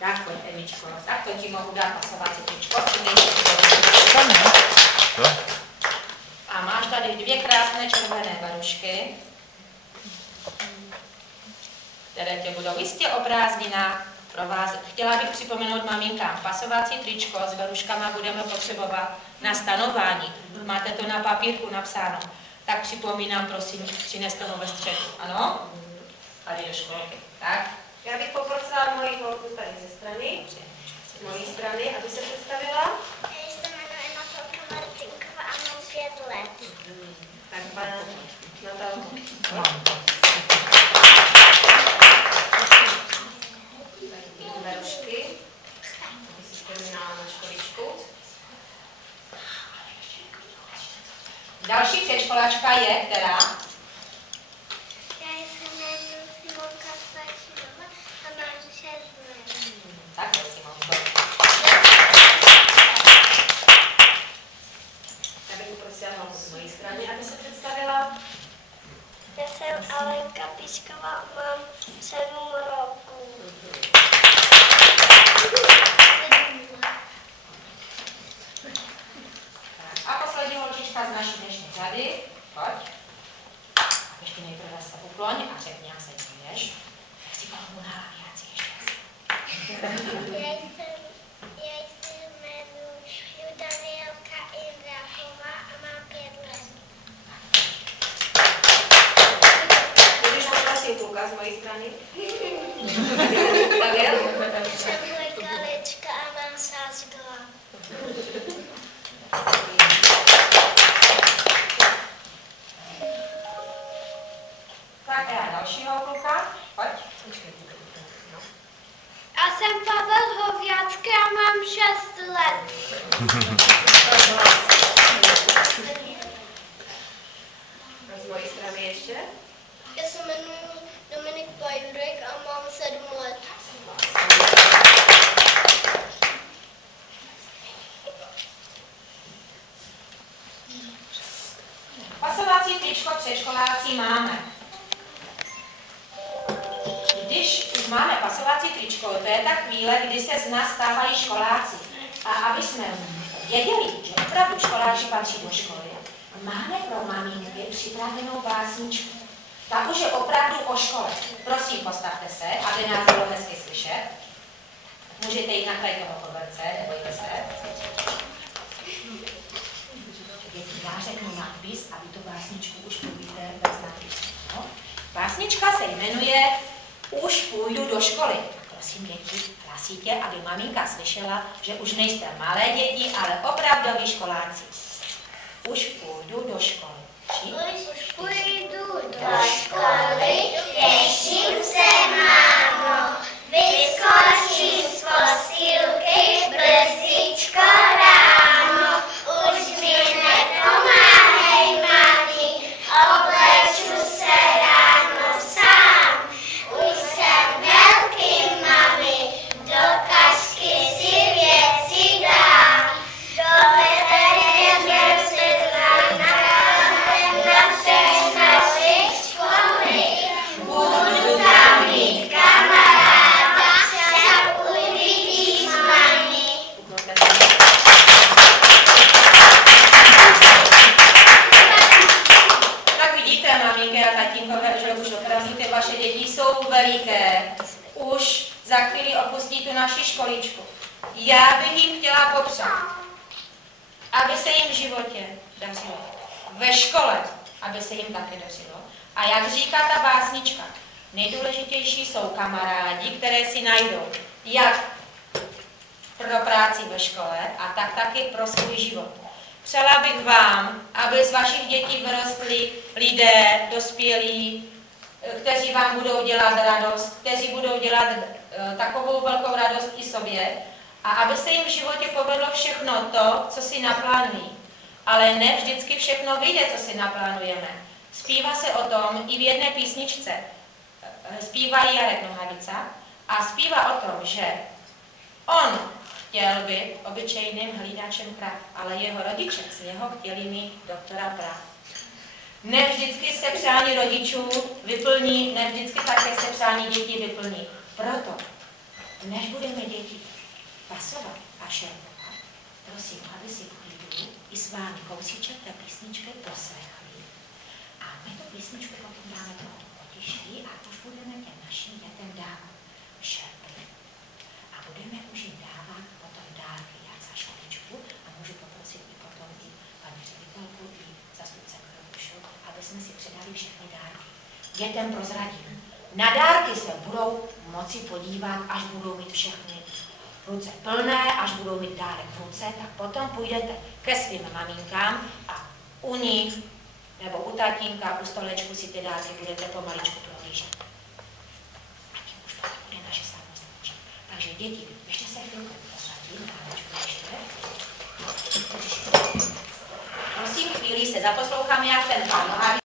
Tak, pojď, Emičko, tak to ti mohu dát pasovací tričko. A máš tady 2 krásné červené barušky, které tě budou jistě o prázdninách provázet. Chtěla bych připomenout maminkám, pasovací tričko s baruškama budeme potřebovat na stanování. Máte to na papírku napsáno. Tak připomínám, prosím, přineste ho ve středu, ano? Tady do školky, tak? Já bych poprosila moji holku tady ze strany, z mojí strany, aby se představila. Já se jmenuji Natálka Martinková a mám 5 let. Tak pane Natálko. Barušky, aby si vzpomínala na školičku. Další předškoláčka je, která? Já se jmenuji Simonka Stačinova a mám 6 let. Tak, Simonko. Já bych poprosila holku z mojí strany, aby se představila. Já jsem Alenka Píšková a mám 7 roků. A poslední holčička z naší dnešní řady. Pojď. Ještě nejprve se ukloň a řekni, jak se jmenuješ. Jak si komu nálady, jak si ještě. Já se jmenuji Danielka Indráchová a mám 5 let. Můžeš poprosit Luka z mojí strany? Daniel? Jsem Hojkalička a mám sázgla. Tak a dalšího kluka. Pojď. A jsem Pavel Hověcký a mám 6 let. A z mojí strany ještě? Já se jmenuji Dominik Pajurek a mám 7 let. Pasovací tričko předškoláci máme. Když už máme pasovací tričko, to je ta chvíle, kdy se z nás stávají školáci. A aby jsme věděli, že opravdu školáči patří do školy, máme pro maminky připravenou básničku. Ta už je opravdu o škole. Prosím, postavte se, aby nás bylo hezky slyšet. Můžete jít na kraj toho koberce, nebojte se. Já řeknu nadpis a vy tu básničku už povíte bez nadpisu. No? Básnička se jmenuje Už půjdu do školy. Prosím, děti, hlasitě, aby maminka slyšela, že už nejste malé děti, ale opravdoví školáci. Už půjdu do školy. Už půjdu do školy, těším se, mámo. Vyskočím z postýlky, brzy ráno. Už mi nepomáhej, mami, obleču se ráno sám. Už jsem velký, mami, do kašky si věci dám. Do veteriny se na všechny školy. Budu tam mít kamaráda, jak uvidíš, mami. Tak vidíte, maminky a tatínkové, že už opravdu ty vaše děti jsou veliké. Už za chvíli opustí tu naši školičku. Já bych jim chtěla popřát, aby se jim v životě dařilo. Ve škole, aby se jim také dařilo. A jak říká ta básnička, nejdůležitější jsou kamarádi, které si najdou jak pro práci ve škole a tak taky pro svůj život. Přála bych vám, aby z vašich dětí vyrostli lidé, dospělí, kteří vám budou dělat radost, kteří budou dělat takovou velkou radost i sobě a aby se jim v životě povedlo všechno to, co si naplánují. Ale ne vždycky všechno vyjde, co si naplánujeme. Zpívá se o tom i v jedné písničce. Zpívá Jarek Nohavica a zpívá o tom, že on chtěl být obyčejným hlídačem práv, ale jeho rodiče z něho chtěli mít doktora práv. Ne vždycky se přání rodičů vyplní, ne vždycky také se přání dětí vyplní. Proto než budeme děti pasovat a šerpovat, prosím, aby si v klidu i s vámi kousíček té písničky poslechli. A my tu písničku potom dáme trochu potiší a už budeme těm našim dětem dávat šerpy. A budeme už jim dávat potom dárky, jak za školičku, a můžu poprosit i potom i paní ředitelku, i zastupce Krokušu, aby jsme si předali všechny dárky. Dětem prozradím. Na dárky se budou moci podívat, až budou mít všechny ruce plné, až budou mít dárek v ruce, tak potom půjdete ke svým maminkám a u nich, nebo u tatínka, u stolečku si ty dárky budete pomaličku prohlížet. A tím už to bude naše samostatčí. Takže děti, ještě se chvilku posadím, prosím, chvíli se zaposloucháme, jak ten pán